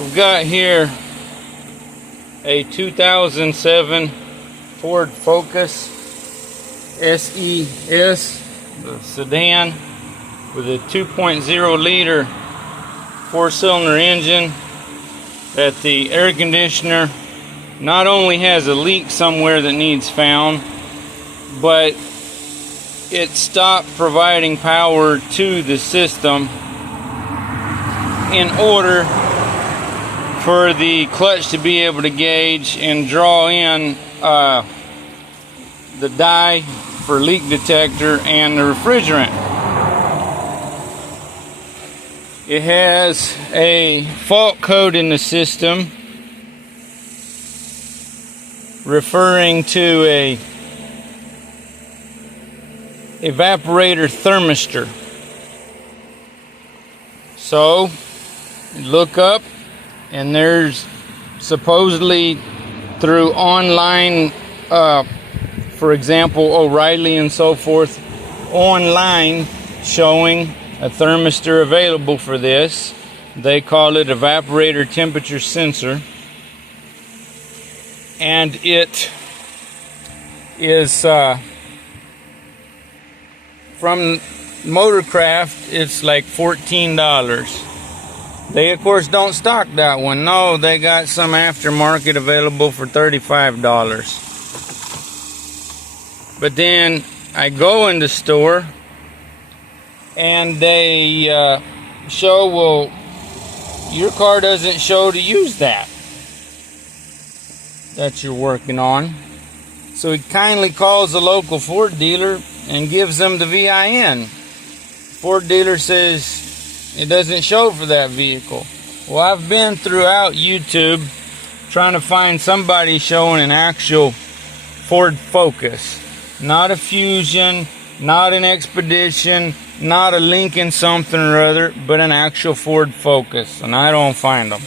We've got here a 2007 Ford Focus SES, the sedan, with a 2.0 liter 4-cylinder engine. That the air conditioner not only has a leak somewhere that needs found, but it stopped providing power to the system in order for the clutch to be able to gauge and draw in the dye for leak detector and the refrigerant. It has a fault code in the system referring to a evaporator thermistor. So look up, and there's supposedly through online, for example, O'Reilly and so forth, online showing a thermistor available for this. They call it evaporator temperature sensor, and it is from Motorcraft. It's like $14. They of course don't stock that one. No, they got some aftermarket available for $35. But then I go in the store and they show, well, your car doesn't show to use that you're working on. So he kindly calls the local Ford dealer and gives them the VIN. Ford dealer says it doesn't show for that vehicle. Well, I've been throughout YouTube trying to find somebody showing an actual Ford Focus. Not a Fusion, not an Expedition, not a Lincoln something or other, but an actual Ford Focus. And I don't find them.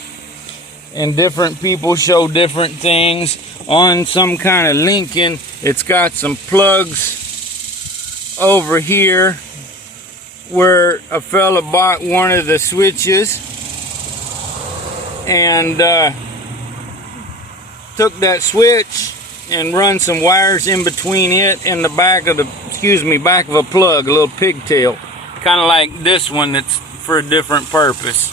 And different people show different things. On some kind of Lincoln, it's got some plugs over here where a fella bought one of the switches and took that switch and run some wires in between it and the back of back of a plug, a little pigtail, kind of like this one that's for a different purpose.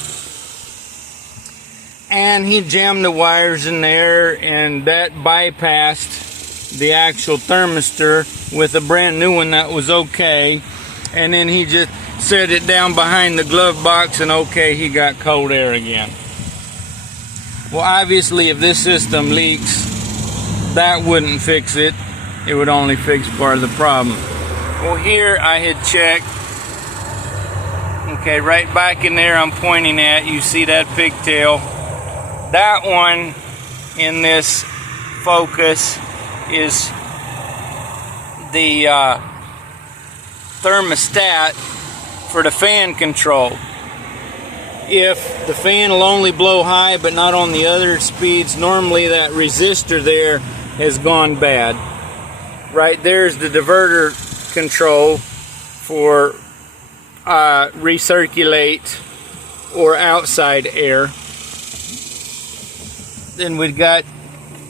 And he jammed the wires in there, and that bypassed the actual thermistor with a brand new one that was okay. And then he just set it down behind the glove box, and okay, he got cold air again. Well, obviously, if this system leaks, that wouldn't fix it. It would only fix part of the problem. Well, here I had checked. Okay, right back in there I'm pointing at, you see that pigtail. That one in this Focus is the thermostat for the fan control. If the fan will only blow high but not on the other speeds, normally that resistor there has gone bad. Right there's the diverter control for recirculate or outside air. Then we've got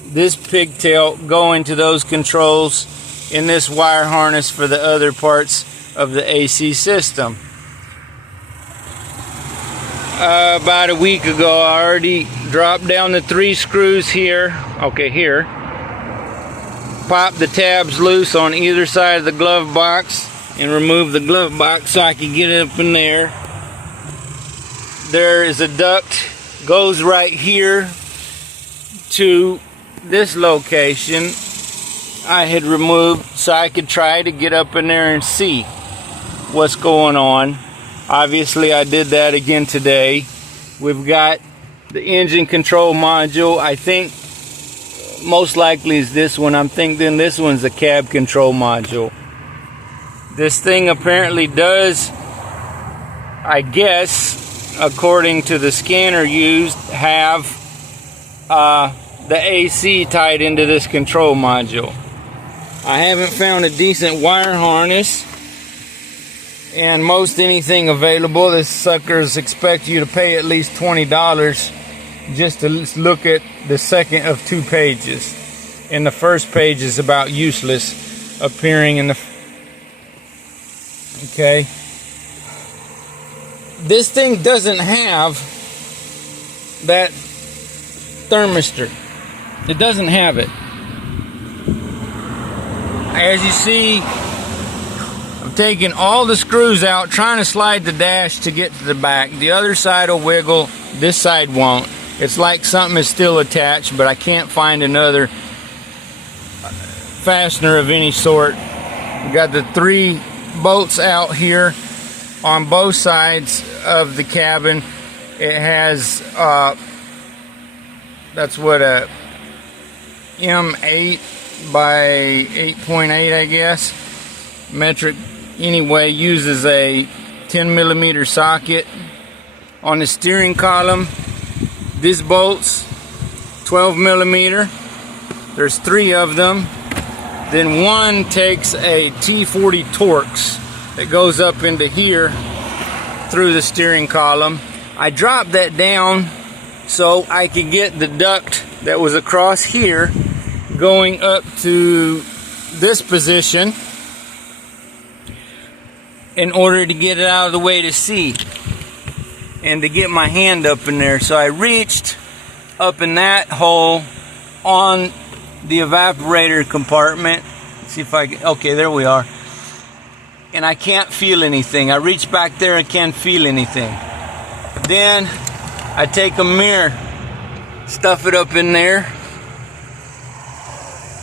this pigtail going to those controls in this wire harness for the other parts of the AC system. About a week ago I already dropped down the 3 screws here. Okay, here. Pop the tabs loose on either side of the glove box and remove the glove box so I can get it up in there. There is a duct, goes right here to this location I had removed so I could try to get up in there and see what's going on. Obviously I did that again today. We've got the engine control module. I think most likely is this one. I'm thinking this one's a cab control module. This thing apparently does, I guess, according to the scanner used, have the AC tied into this control module. I haven't found a decent wire harness, and most anything available, this suckers expect you to pay at least $20 just to look at the second of 2 pages. And the first page is about useless appearing in the... Okay. This thing doesn't have that thermistor. It doesn't have it. As you see, I'm taking all the screws out, trying to slide the dash to get to the back. The other side will wiggle, this side won't. It's like something is still attached, but I can't find another fastener of any sort. We got the 3 bolts out here on both sides of the cabin. It has that's what a M8 by 8.8, I guess, metric. Anyway, uses a 10mm socket. On the steering column, these bolts 12mm. There's 3 of them. Then one takes a T40 Torx that goes up into here through the steering column. I dropped that down so I could get the duct that was across here going up to this position in order to get it out of the way to see and to get my hand up in there. So I reached up in that hole on the evaporator compartment. Let's see if I can, okay, there we are. And I can't feel anything. I reach back there and can't feel anything. Then I take a mirror, stuff it up in there,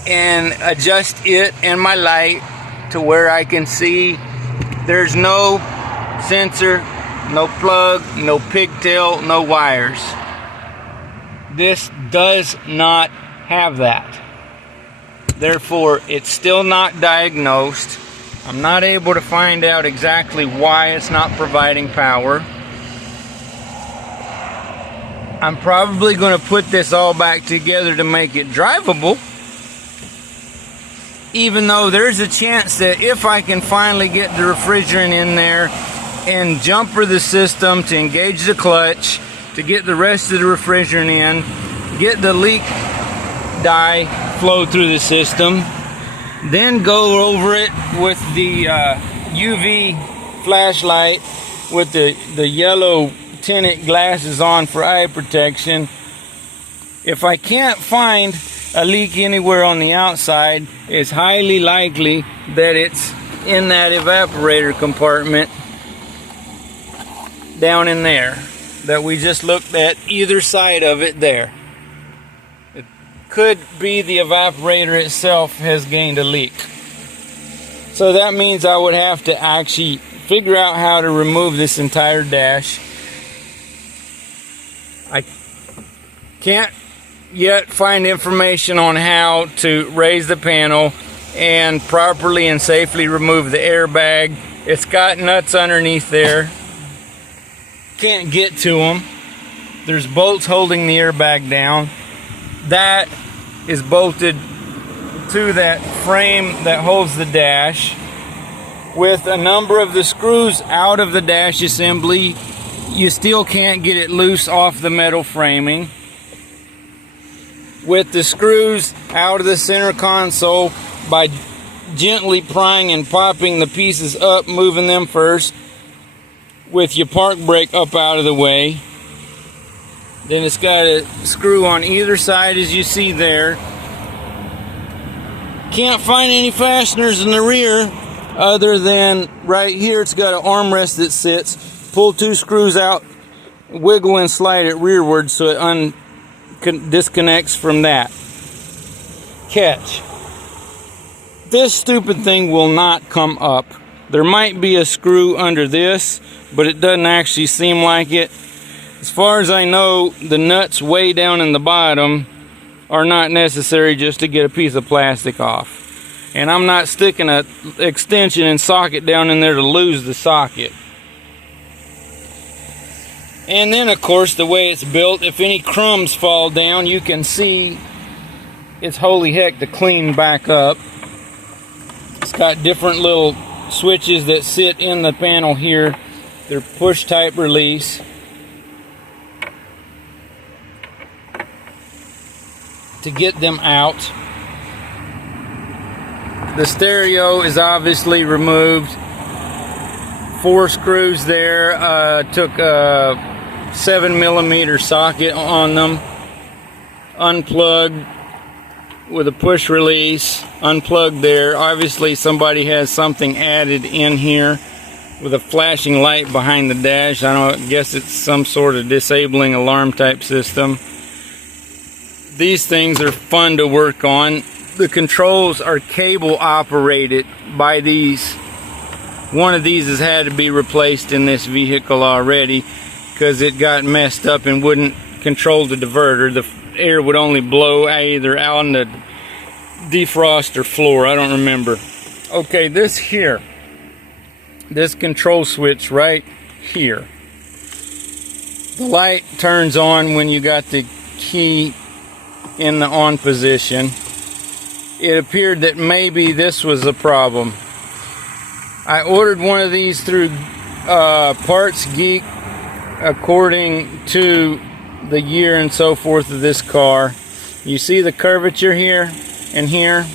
and adjust it and my light to where I can see. There's no sensor, no plug, no pigtail, no wires. This does not have that. Therefore, it's still not diagnosed. I'm not able to find out exactly why it's not providing power. I'm probably going to put this all back together to make it drivable, even though there's a chance that if I can finally get the refrigerant in there and jumper the system to engage the clutch, to get the rest of the refrigerant in, get the leak dye flow through the system, then go over it with the UV flashlight with the yellow tinted glasses on for eye protection. If I can't find a leak anywhere on the outside, it's highly likely that it's in that evaporator compartment down in there that we just looked at, either side of it there. It could be the evaporator itself has gained a leak. So that means I would have to actually figure out how to remove this entire dash. I can't yet find information on how to raise the panel and properly and safely remove the airbag. It's got nuts underneath there. Can't get to them. There's bolts holding the airbag down. That is bolted to that frame that holds the dash. With a number of the screws out of the dash assembly, you still can't get it loose off the metal framing. With the screws out of the center console, by gently prying and popping the pieces up, moving them first, with your park brake up out of the way. Then it's got a screw on either side, as you see there. Can't find any fasteners in the rear other than right here. It's got an armrest that sits. Pull 2 screws out, wiggle and slide it rearward so it disconnects from that. Catch. This stupid thing will not come up. There might be a screw under this, but it doesn't actually seem like it. As far as I know, the nuts way down in the bottom are not necessary just to get a piece of plastic off. And I'm not sticking an extension and socket down in there to lose the socket. And then, of course, the way it's built, if any crumbs fall down, you can see it's holy heck to clean back up. It's got different little switches that sit in the panel here. They're push type release. to get them out. The stereo is obviously removed. 4 screws there. Took a 7mm socket on them. Unplugged with a push release. Unplugged there. Obviously somebody has something added in here with a flashing light behind the dash. I guess it's some sort of disabling alarm type system. These things are fun to work on. The controls are cable operated by these. One of these has had to be replaced in this vehicle already because it got messed up and wouldn't control the diverter. The air would only blow either out on the defroster floor. I don't remember. Okay, this here, this control switch right here, the light turns on when you got the key in the on position. It appeared that maybe this was a problem. I ordered one of these through Parts Geek according to the year and so forth of this car. You see the curvature here and here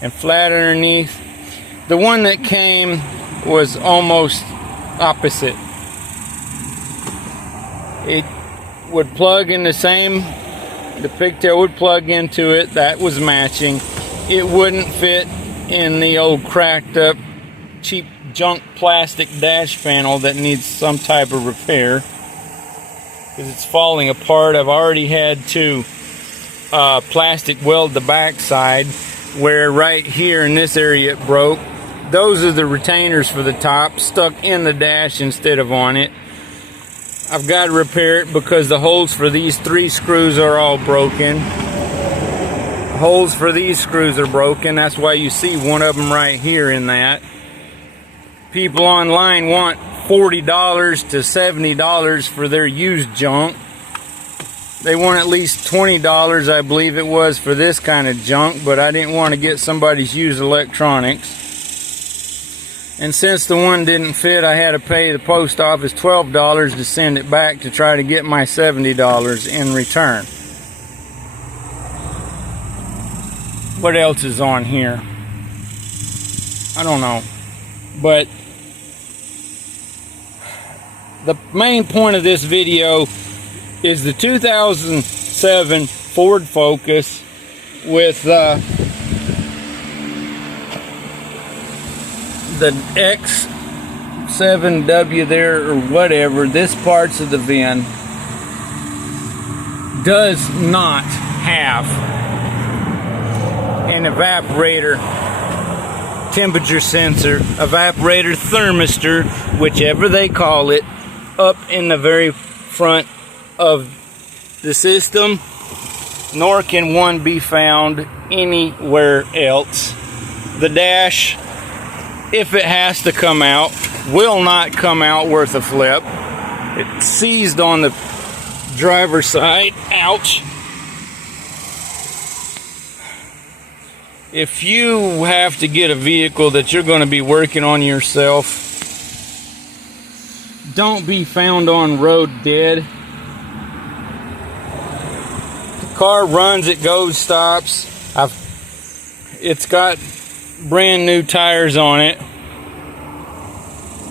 and flat underneath. The one that came was almost opposite. It would plug in the same, the pigtail would plug into it, that was matching. It wouldn't fit in the old cracked up cheap junk plastic dash panel that needs some type of repair because it's falling apart. I've already had to plastic weld the backside where right here in this area it broke. Those are the retainers for the top stuck in the dash instead of on it. I've got to repair it because the holes for these 3 screws are all broken. Holes for these screws are broken. That's why you see one of them right here in that. People online want $40 to $70 for their used junk. They want at least $20, I believe it was, for this kind of junk, but I didn't want to get somebody's used electronics. And since the one didn't fit, I had to pay the post office $12 to send it back to try to get my $70 in return. What else is on here? I don't know. But the main point of this video is the 2007 Ford Focus with the X7W there or whatever. This parts of the VIN does not have an evaporator temperature sensor, evaporator thermistor, whichever they call it, up in the very front of the system, nor can one be found anywhere else. The dash, if it has to come out, will not come out worth a flip. It's seized on the driver's side. Ouch. If you have to get a vehicle that you're going to be working on yourself, don't be found on road dead. The car runs, it goes, stops. It's got brand new tires on it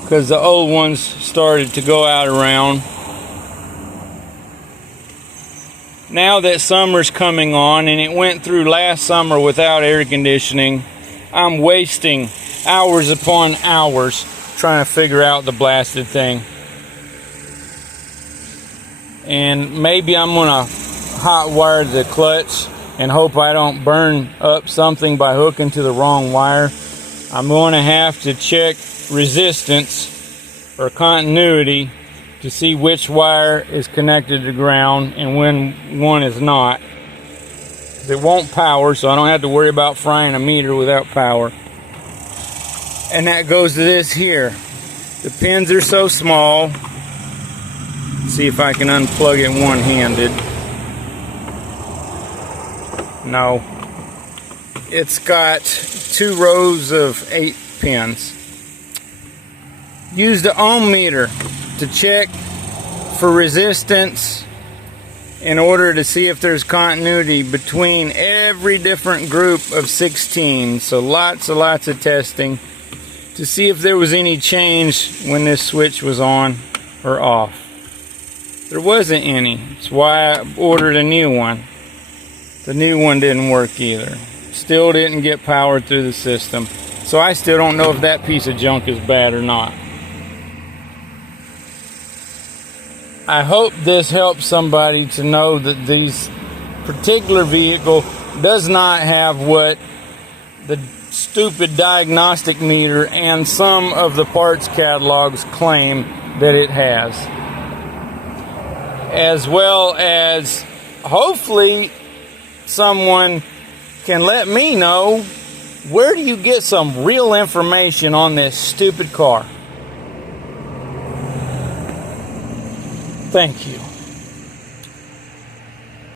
because the old ones started to go out around. Now that summer's coming on, and it went through last summer without air conditioning, I'm wasting hours upon hours trying to figure out the blasted thing. And maybe I'm gonna hot wire the clutch and hope I don't burn up something by hooking to the wrong wire. I'm gonna have to check resistance or continuity to see which wire is connected to ground and when one is not. It won't power, so I don't have to worry about frying a meter without power. And that goes to this here. The pins are so small. Let's see if I can unplug it one-handed. No. It's got 2 rows of 8 pins. Use the ohm meter to check for resistance in order to see if there's continuity between every different group of 16. So lots of testing to see if there was any change when this switch was on or off. There wasn't any. That's why I ordered a new one. The new one didn't work either. Still didn't get power through the system. So I still don't know if that piece of junk is bad or not. I hope this helps somebody to know that this particular vehicle does not have what the stupid diagnostic meter and some of the parts catalogs claim that it has. As well as, hopefully, someone can let me know, where do you get some real information on this stupid car? Thank you.